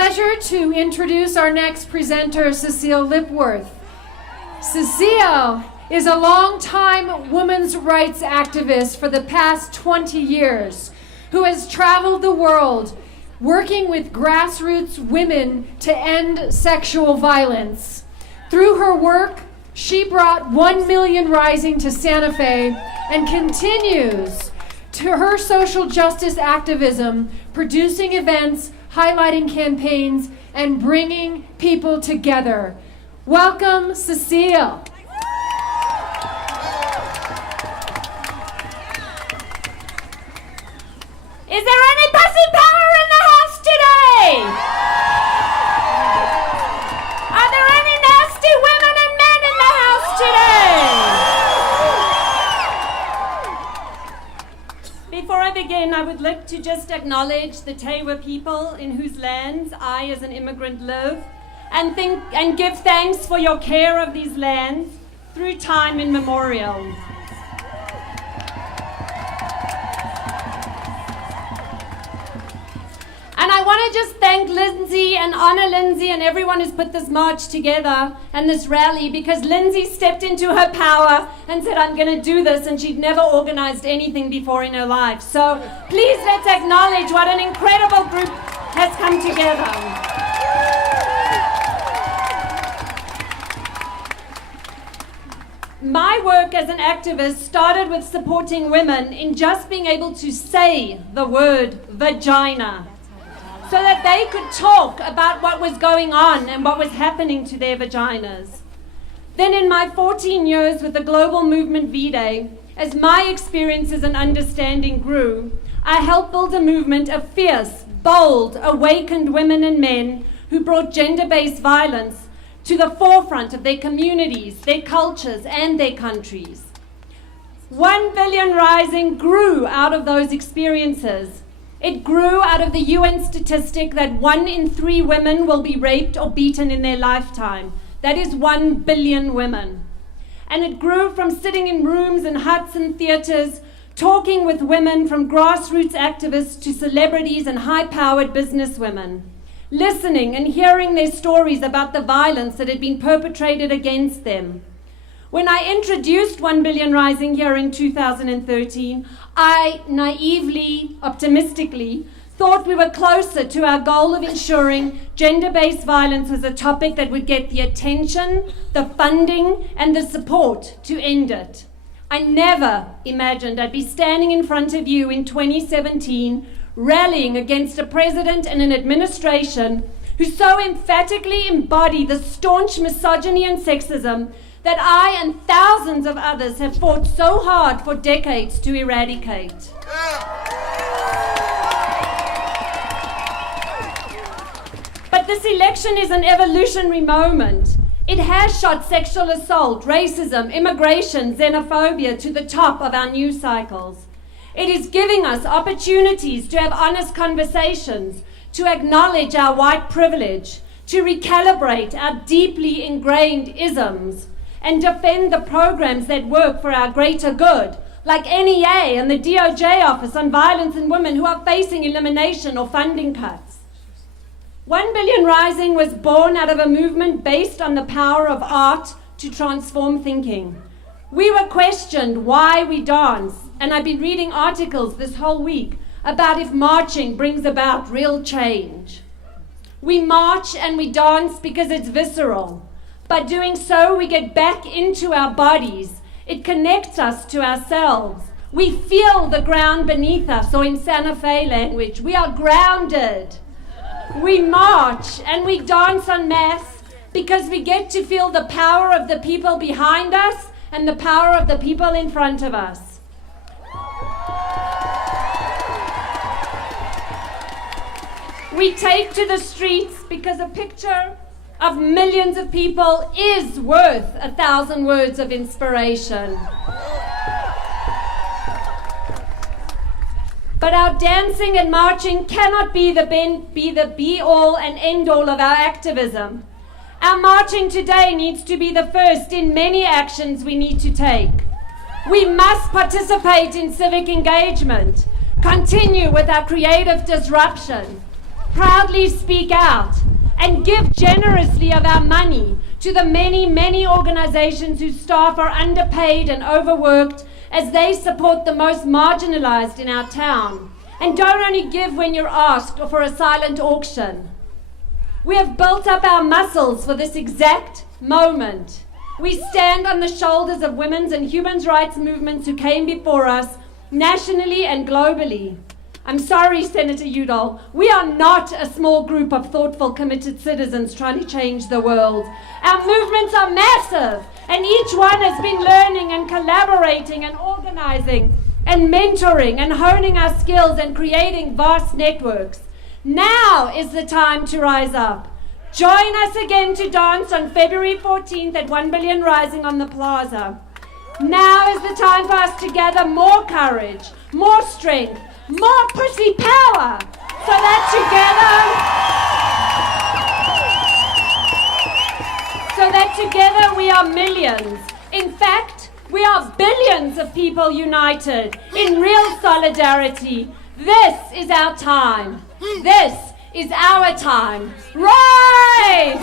pleasure to introduce our next presenter, Cecile Lipworth. Cecile is a long-time women's rights activist for the past 20 years who has traveled the world working with grassroots women to end sexual violence. Through her work, she brought 1 Million Rising to Santa Fe and continues to her social justice activism, producing events, highlighting campaigns, and bringing people together. Welcome, Cecile. Is there any pussy power in the house today? Are there any nasty women and men in the house today? Before I begin, I would like to just acknowledge the Tewa people in whose lands I as an immigrant live, and give thanks for your care of these lands through time immemorial. And I want to just thank Lindsay and honor Lindsay and everyone who's put this march together and this rally, because Lindsay stepped into her power and said, I'm going to do this, and she'd never organized anything before in her life. So please let's acknowledge what an incredible group has come together. My work as an activist started with supporting women in just being able to say the word vagina, so that they could talk about what was going on and what was happening to their vaginas. Then in my 14 years with the global movement V-Day, as my experiences and understanding grew, I helped build a movement of fierce, bold, awakened women and men who brought gender-based violence to the forefront of their communities, their cultures, and their countries. 1 Billion Rising grew out of those experiences. It grew out of the UN statistic that 1 in 3 women will be raped or beaten in their lifetime. That is 1 billion women. And it grew from sitting in rooms and huts and theaters, talking with women, from grassroots activists to celebrities and high-powered businesswomen, listening and hearing their stories about the violence that had been perpetrated against them. When I introduced 1 Billion Rising here in 2013, I naively, optimistically, thought we were closer to our goal of ensuring gender-based violence was a topic that would get the attention, the funding, and the support to end it. I never imagined I'd be standing in front of you in 2017, rallying against a president and an administration who so emphatically embody the staunch misogyny and sexism that I and thousands of others have fought so hard for decades to eradicate. But this election is an evolutionary moment. It has shot sexual assault, racism, immigration, xenophobia to the top of our news cycles. It is giving us opportunities to have honest conversations, to acknowledge our white privilege, to recalibrate our deeply ingrained isms, and defend the programs that work for our greater good, like NEA and the DOJ Office on Violence in Women, who are facing elimination or funding cuts. 1 Billion Rising was born out of a movement based on the power of art to transform thinking. We were questioned why we dance, and I've been reading articles this whole week about if marching brings about real change. We march and we dance because it's visceral. By doing so, we get back into our bodies. It connects us to ourselves. We feel the ground beneath us, or in Santa Fe language, we are grounded. We march and we dance en masse because we get to feel the power of the people behind us and the power of the people in front of us. We take to the streets because a picture of millions of people is worth 1,000 words of inspiration. But our dancing and marching cannot be the be-all and end-all of our activism. Our marching today needs to be the first in many actions we need to take. We must participate in civic engagement, continue with our creative disruption, proudly speak out, and give generously of our money to the many, many organizations whose staff are underpaid and overworked as they support the most marginalized in our town. And don't only give when you're asked or for a silent auction. We have built up our muscles for this exact moment. We stand on the shoulders of women's and human rights movements who came before us, nationally and globally. I'm sorry, Senator Udall, we are not a small group of thoughtful, committed citizens trying to change the world. Our movements are massive, and each one has been learning and collaborating and organizing and mentoring and honing our skills and creating vast networks. Now is the time to rise up. Join us again to dance on February 14th at 1 Billion Rising on the Plaza. Now is the time for us to gather more courage, more strength, more pussy power, so that together we are millions. In fact, we are billions of people united in real solidarity. This is our time. This is our time. Rise!